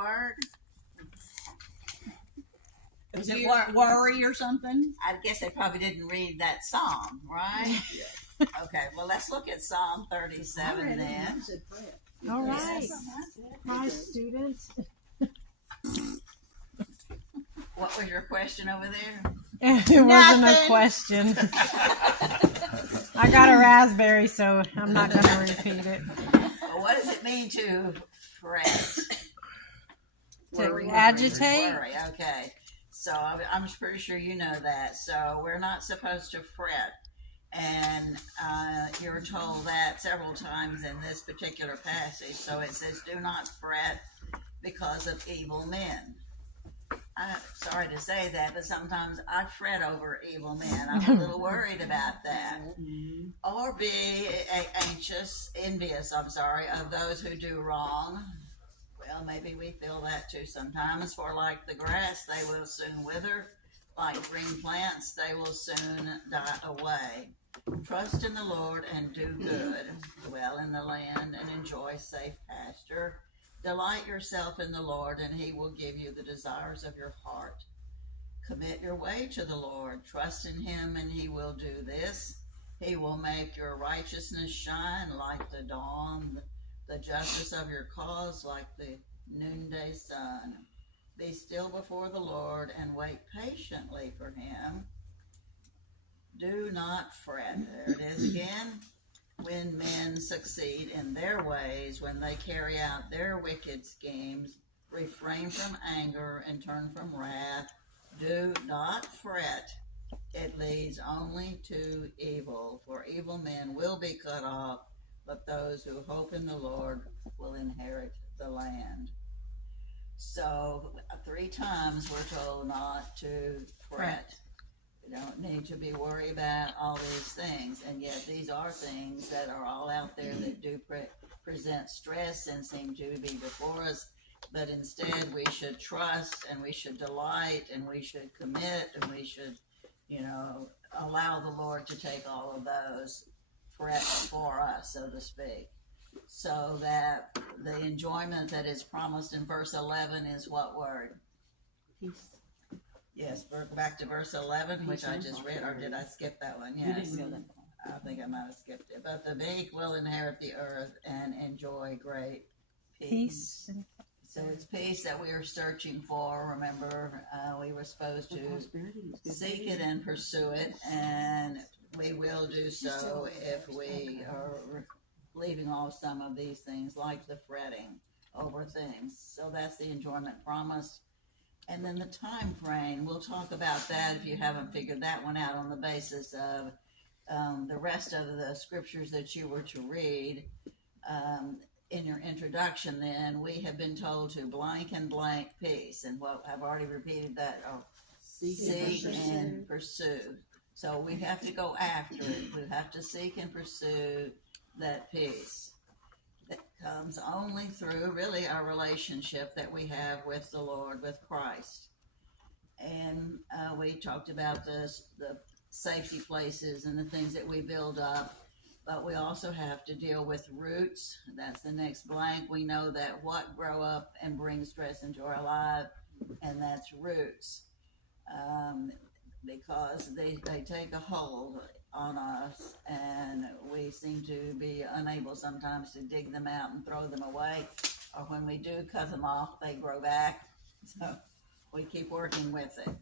word? Is it worry or something? I guess they probably didn't read that psalm, right? Yeah. Okay, well, let's look at Psalm 37 then. All right. Hi, students. What was your question over there? It wasn't a question. I got a raspberry, so I'm not going to repeat it. Well, what does it mean to fret? To agitate? Worry, okay. So I'm pretty sure you know that. So we're not supposed to fret. And you're told that several times in this particular passage. So it says, do not fret because of evil men. I'm sorry to say that, but sometimes I fret over evil men. I'm a little worried about that. Or be envious, of those who do wrong. Well, maybe we feel that too sometimes. For like the grass, they will soon wither. Like green plants, they will soon die away. Trust in the Lord and do good. Dwell in the land and enjoy safe pasture. Delight yourself in the Lord, and he will give you the desires of your heart. Commit your way to the Lord. Trust in him, and he will do this. He will make your righteousness shine like the dawn, the justice of your cause like the noonday sun. Be still before the Lord and wait patiently for him. Do not fret. There it is again. When men succeed in their ways, when they carry out their wicked schemes, refrain from anger and turn from wrath. Do not fret. It leads only to evil, for evil men will be cut off, but those who hope in the Lord will inherit the land. So 3 times we're told not to fret. We don't need to be worried about all these things, and yet these are things that are all out there that do present stress and seem to be before us, but instead we should trust and we should delight and we should commit and we should, allow the Lord to take all of those frets for us, so to speak, so that the enjoyment that is promised in verse 11 is what word? Peace. Yes, back to verse 11, which I just read, or did I skip that one? Yes. I think I might have skipped it. But the meek will inherit the earth and enjoy great peace. So it's peace that we are searching for. Remember, we were supposed to seek it and pursue it, and we will do so if we are leaving off some of these things, like the fretting over things. So that's the enjoyment promised. And then the time frame, we'll talk about that if you haven't figured that one out on the basis of the rest of the scriptures that you were to read in your introduction. Then we have been told to blank and blank peace. And what I've already repeated that, seek and pursue. So we have to go after it. We have to seek and pursue that peace. That comes only through really our relationship that we have with the Lord, with Christ. And we talked about the safety places and the things that we build up, but we also have to deal with roots. That's the next blank. We know that what grow up and bring stress into our life, and that's roots, because they take a hold on us, and we seem to be unable sometimes to dig them out and throw them away, or when we do cut them off, they grow back. So we keep working with it.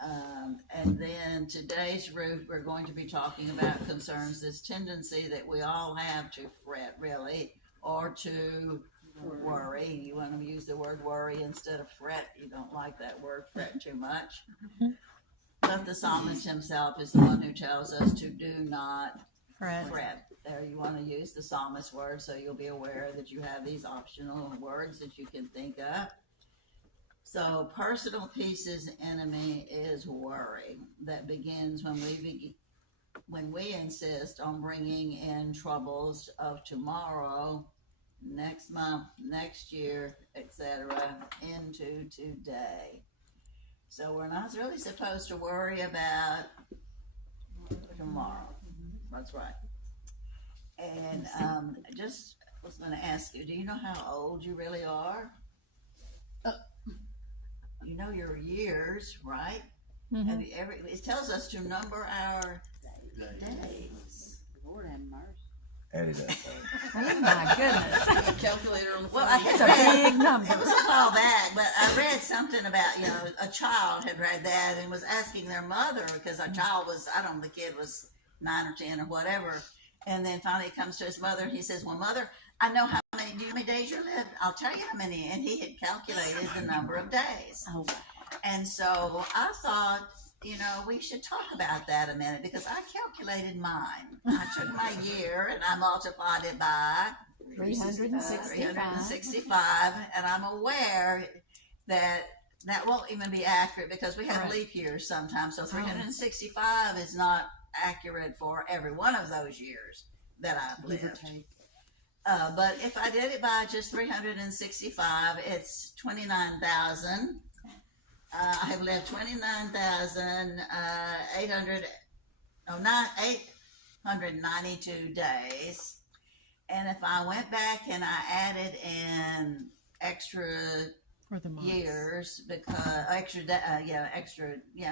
And then today's root, we're going to be talking about concerns this tendency that we all have to fret, really, or to worry. You want to use the word worry instead of fret. You don't like that word fret too much. But the psalmist himself is the one who tells us to do not fret. There, you want to use the psalmist word, so you'll be aware that you have these optional words that you can think of. So personal peace's enemy is worry. That begins when we insist on bringing in troubles of tomorrow, next month, next year, etc., into today. So we're not really supposed to worry about tomorrow. That's right. And just was going to ask you, do you know how old you really are? know your years, right? Mhm. Have you ever? It tells us to number our days. Lord have mercy. Addie that. Oh my goodness. A calculator on the Well, phone. I had It's a read, big number. it was a while back, but I read something about, a child had read that and was asking their mother, because a child was, I don't know, the kid was 9 or 10 or whatever. And then finally he comes to his mother and he says, well, mother, I know do you know how many days you lived? I'll tell you how many. And he had calculated the number of days. Oh, wow. And so I thought, we should talk about that a minute, because I calculated mine. I took my year and I multiplied it by 365, and I'm aware that won't even be accurate because we have Right. leap years sometimes. So 365 is not accurate for every one of those years that I've lived. But if I did it by just 365, it's 29,000. I have lived 892 days. And if I went back and I added in extra For the months. years, because extra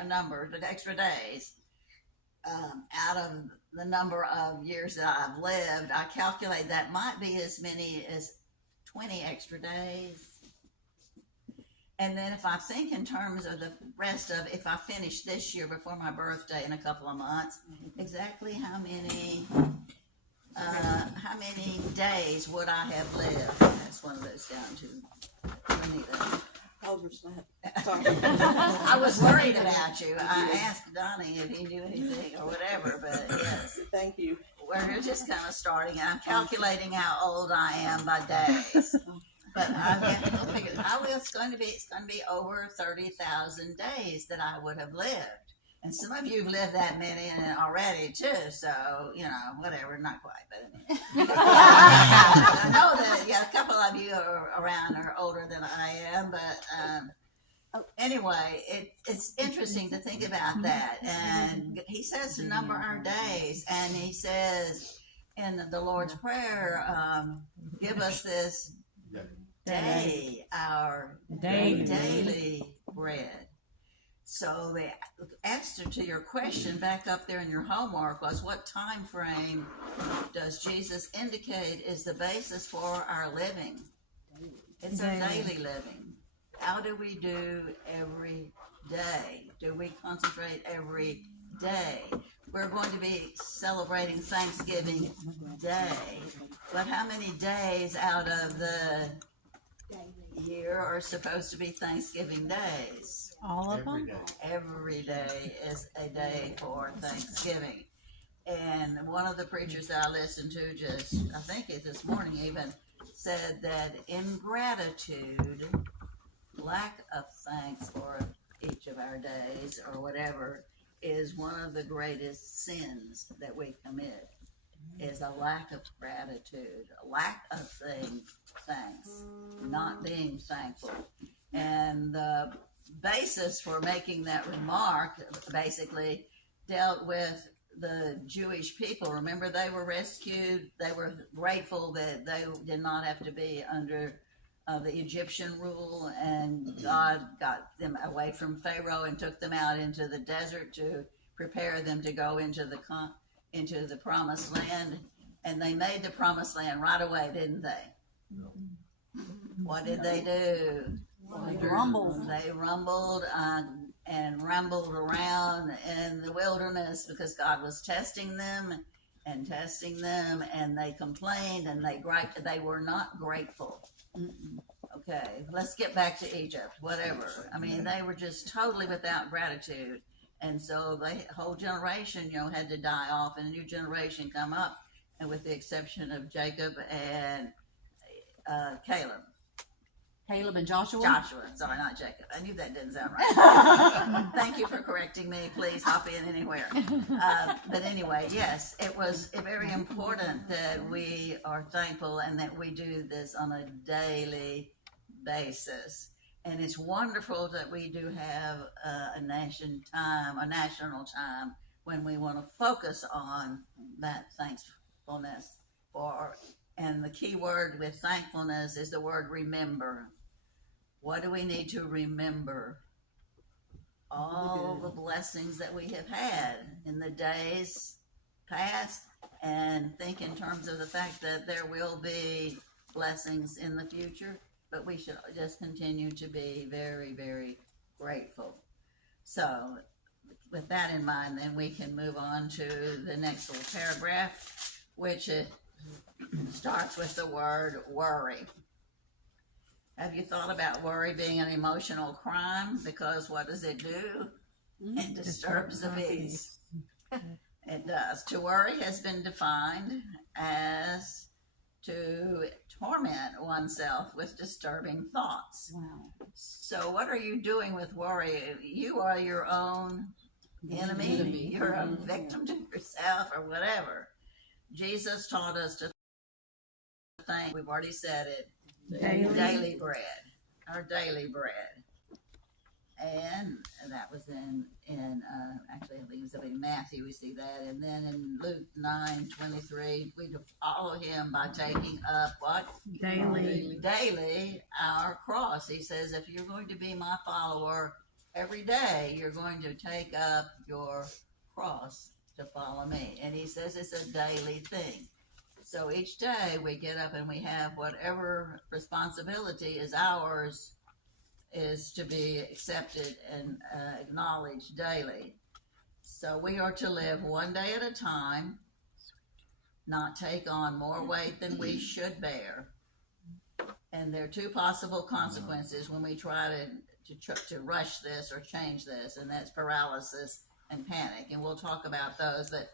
numbers, but extra days, out of the number of years that I've lived, I calculate that might be as many as 20 extra days. And then if I think in terms of the rest of, if I finish this year before my birthday in a couple of months, exactly how many days would I have lived? That's one of those down to Juanita. Overslept. Sorry. I was worried about you. I asked Donnie if he knew anything or whatever, but yes, Thank you. we're just kind of starting, and I'm calculating how old I am by days. But I'm getting to figure. It's going to be over 30,000 days that I would have lived, and some of you've lived that many already too. So whatever, not quite, but I know that a couple of you are older than I am, but anyway, it's interesting to think about that. And he says to number our days, and he says in the Lord's Prayer, give us this day, our daily bread. So the answer to your question back up there in your homework was, what time frame does Jesus indicate is the basis for our living? It's our daily living. How do we do every day? Do we concentrate every day? We're going to be celebrating Thanksgiving Day, but how many days out of the year are supposed to be Thanksgiving days? All of them? Every day is a day for Thanksgiving. And one of the preachers that I listened to I think it's this morning even, said that ingratitude, lack of thanks for each of our days or whatever, is one of the greatest sins that we commit, is a lack of gratitude, a lack of thanks, not being thankful. And the basis for making that remark basically dealt with the Jewish people. Remember, they were rescued. They were grateful that they did not have to be under the Egyptian rule, and God got them away from Pharaoh and took them out into the desert to prepare them to go into the promised land. And they made the promised land right away, didn't they? No. What did they do? They grumbled. They rumbled and rambled around in the wilderness because God was testing them, and they complained, and they were not grateful. Okay, let's get back to Egypt. Whatever. I mean, they were just totally without gratitude, and so the whole generation, had to die off, and a new generation come up, and with the exception of Jacob and Caleb. Caleb and Joshua. Sorry, not Jacob. I knew that didn't sound right. Thank you for correcting me. Please hop in anywhere. But anyway, yes, it was very important that we are thankful and that we do this on a daily basis. And it's wonderful that we do have a national time when we want to focus on that thankfulness for. And the key word with thankfulness is the word remember. What do we need to remember? all the blessings that we have had in the days past, and think in terms of the fact that there will be blessings in the future, but we should just continue to be very, very grateful. So, with that in mind, then we can move on to the next little paragraph, which starts with the word worry. Have you thought about worry being an emotional crime? Because what does it do? It disturbs the peace. It does. To worry has been defined as to torment oneself with disturbing thoughts. Wow. So what are you doing with worry? You are your own enemy. You're a victim to yourself or whatever. Jesus taught us to think, we've already said it, daily bread, our daily bread. And that was actually I think it was in Matthew, we see that. And then in Luke 9:23, we follow him by taking up what? Daily our cross. He says, if you're going to be my follower every day, you're going to take up your cross to follow me. And he says it's a daily thing. So each day we get up and we have whatever responsibility is ours is to be accepted and acknowledged daily. So we are to live one day at a time, not take on more weight than we should bear. And there are two possible consequences when we try to rush this or change this, and that's paralysis and panic. And we'll talk about those, but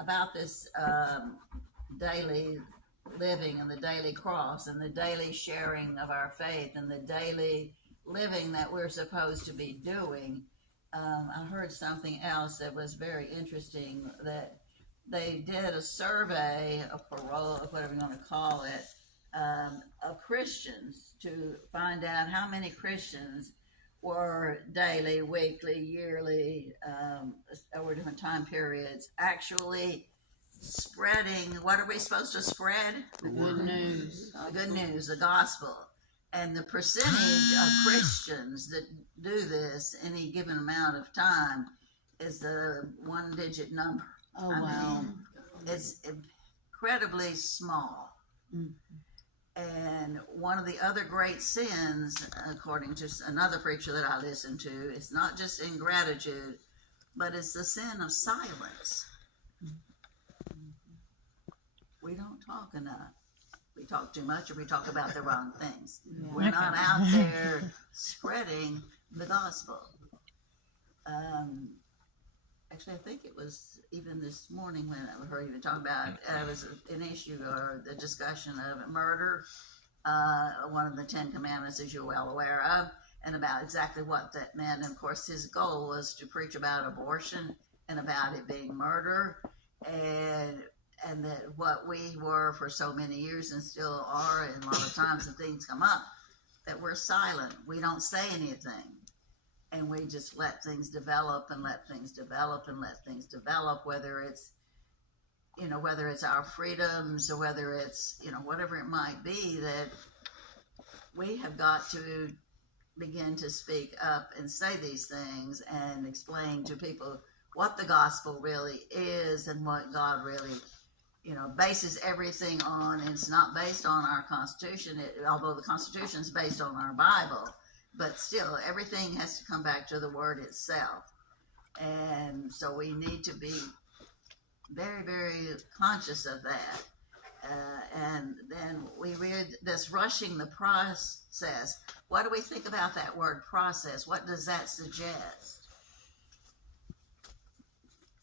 about this daily living and the daily cross and the daily sharing of our faith and the daily living that we're supposed to be doing. I heard something else that was very interesting, that they did a survey, a parole, whatever you want to call it, of Christians to find out how many Christians were daily, weekly, yearly, over different time periods, actually spreading, what are we supposed to spread? The good news. The good news, the gospel. And the percentage of Christians that do this any given amount of time is the one-digit number. Oh, wow. It's incredibly small. Mm. And one of the other great sins, according to another preacher that I listen to, is not just ingratitude, but it's the sin of silence. We don't talk enough. We talk too much, or we talk about the wrong things. Yeah. We're not out there spreading the gospel. Actually, I think it was even this morning when I heard even talking about it was an issue or the discussion of murder, one of the 10 Commandments, as you're well aware of, and about exactly what that meant. And of course, his goal was to preach about abortion and about it being murder, and that what we were for so many years and still are, and a lot of times when things come up, that we're silent. We don't say anything. And we just let things develop and let things develop and let things develop, whether it's our freedoms or whether it's, whatever it might be, that we have got to begin to speak up and say these things and explain to people what the gospel really is and what God really, bases everything on. It's not based on our Constitution, although the Constitution is based on our Bible. But still, everything has to come back to the Word itself. And so we need to be very, very conscious of that. And then we read this rushing the process. What do we think about that word process? What does that suggest?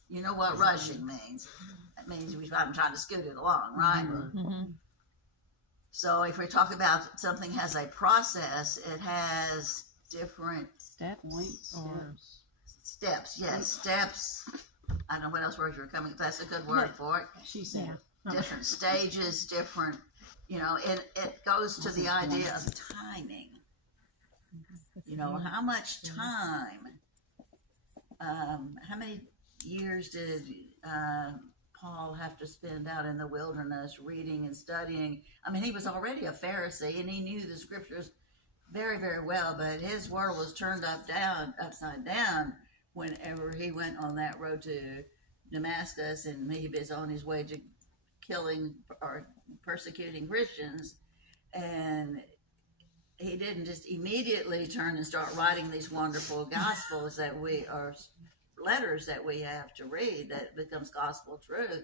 You know what rushing means. That means we're trying to scoot it along, right? Mm-hmm. So if we talk about something has a process, it has different steps. Yes, steps. I don't know what else words you're coming. That's a good word for it. She said. Yeah. Different stages, different. It goes to the idea of timing. How much time? How many years did Paul have to spend out in the wilderness reading and studying? I mean, he was already a Pharisee and he knew the scriptures very, very well, but his world was turned upside down whenever he went on that road to Damascus, and he was on his way to killing or persecuting Christians, and he didn't just immediately turn and start writing these wonderful gospels that we are letters that we have to read that becomes gospel truth.